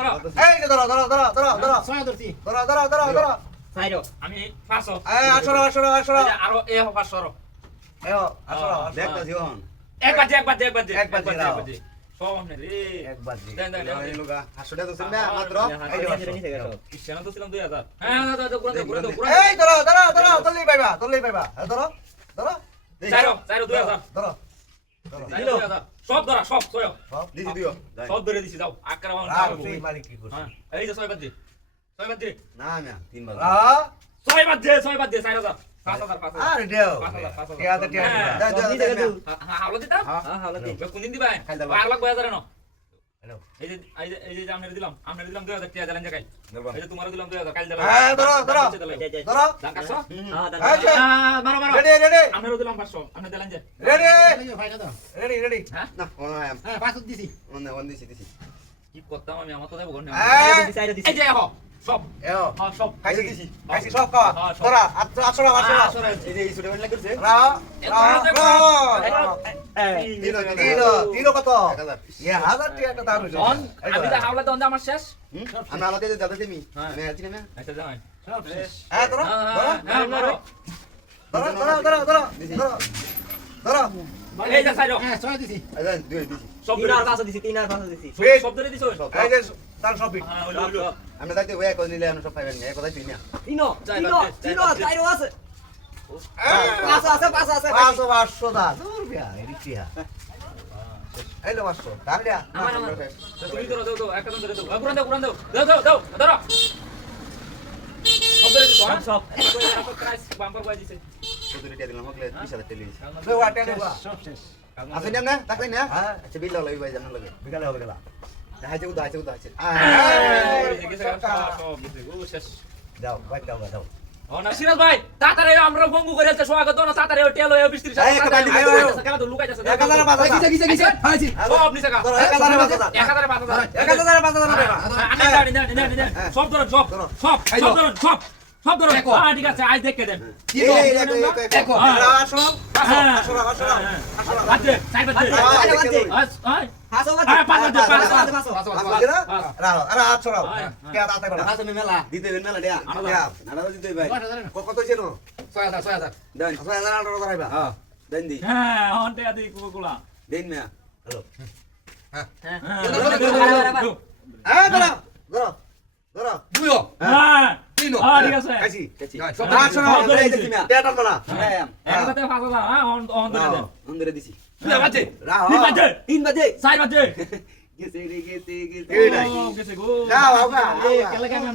ধরো এই যে ধরো ধরো ধরো ধরো ধরো ছয় ধরছি ধরো ধরো ধরো ধরো সাইরো আমি 500 এই আসো আসো আসো আরো এ 500 এই আসো দেখতা জীবন একবার দে একবার দে। সব আমনে রে একবার জি দেন দেন এই লোগা 500 টাকা তো না মাত্র কিষানা তো ছিলাম 2000 হ্যাঁ দাদা ঘুরে দাও এই ধরো ধরো ধরো তল্লি পাইবা ধরো ধরো চাইরো 2000 ধরো দিলো সব ধরা সব ছয় সব দিছি দিও সব ধরে দিছি যাও আকরা আর তুই মালিক কি করছিস হ্যাঁ এই যে 6 বাজে 6 বাজে না না 3 বার 6 বাজে 4000 5000 আরে দেও 5000 টিয়া টিয়া হাওলা দিতা হ্যাঁ হাওলা দে কোন দিন দিবা খাই দাও। 8 লাখ 2000 নো হ্যালো এই যে আমনে দিলাম 2000 টাকা জানেন জায়গায় এই যে তোমার দিলাম 2000 কাল দিলাম হ্যাঁ ধরো ধরো ধরো দাম কাটছো হ্যাঁ এই যে মারো রেডি রেডি আমনেরও দিলাম 500 আমনে দিলেন যে রেডি ভাইটা দাও রেডি রেডি হ্যাঁ না ওনা হ্যাঁ 500 দিছি ওনা দিছি কি করতাম আমি আমার তো দেব ঘর এই সাইরো এই যে হো সব এও হ্যাঁ সব খাইছি সব খাওয়া ধরা আসো আসো এই যে সুরে বললা করছে রাও দিলো তিনো কত 1000 ইয়ে হাজার টাকা একটা দাম হইছে আমি তো হাওলা তো আমার শেষ আমরা আমাদের দাদা দেমি আমি আছি না আচ্ছা যাই সব শেষ হ্যাঁ ধরো হ্যাঁ মারো ধরো ধরো এই যে সাইরো হ্যাঁ ছয় দিছি আজান দুই দিছি সব তিন ধরে আর 500 দিছি 3 আর 500 দিছি সব ধরে দিছো এই যে তার সব হ্যাঁ হলো আমরা যাইতে ওই কই নিলে আমরা সব পাইবেন এক কথা তুই না তিনো সাইরো আছে পাঁচ আছে 500 দা দূর বিয়া এরিয়া এই লো 500 দাম দিয়া আমার তুমি ধরো দাও একটা ধরে দাও ঘুরান দাও ধরো সব ধরে দিছো হ্যাঁ সব সব প্রাইস বাম্পার বাই দিছে কত রেট দিলাম হকলে 20000 টাকা লিছি বে ওয়াটা নেবা সব শেষ আছে না তাকাই না হ্যাঁ আচ্ছা বিল লাগবে ভাই জানা লাগে বিকালে হবে গেলা দেখাইছে দেখাইছে সব দিছে গো শেষ যাও বাইক যাও ও না সিরাজ ভাই তাড়াতাড়ি আমরা বঙ্গু করে আছে স্বাগত না তাড়াতাড়ি টেল হয়ে 20 30 কেন তো লুকাই যাচ্ছে 1000 5000 গিছে হাইছি সব নিছে কা 1000 সব ধরো সব ধরো হ্যাঁ ঠিক আছে আজ দেখে দেন আসো বাজে সাইড বাজে হাসো হ্যাঁ পাঁচ বাজে আরে আছো রাও কে দাতে বলা আছে মেলা দিতে মেলা দেয়া নাড়া দিতে ভাই 10000 কত ছিল 6000 দেন 1000 টাকা ধরাইবা হ্যাঁ দেন দি হ্যাঁ হন্টে আদি কুকুলা দেন না হ্যালো হ্যাঁ এই ধরো দুইও হ্যাঁ তিনও ঠিক আছে কাইছি সব আসো না পেটা বলা হ্যাঁ একটাতে 5000 হ্যাঁ অন ধরে দেন অন্দরে দিছি দুই বাজে রাও 3 বাজে 3 বাজে 4 বাজে গেছে এই নাই গেছে গো যাও আওগা কেলে কেমন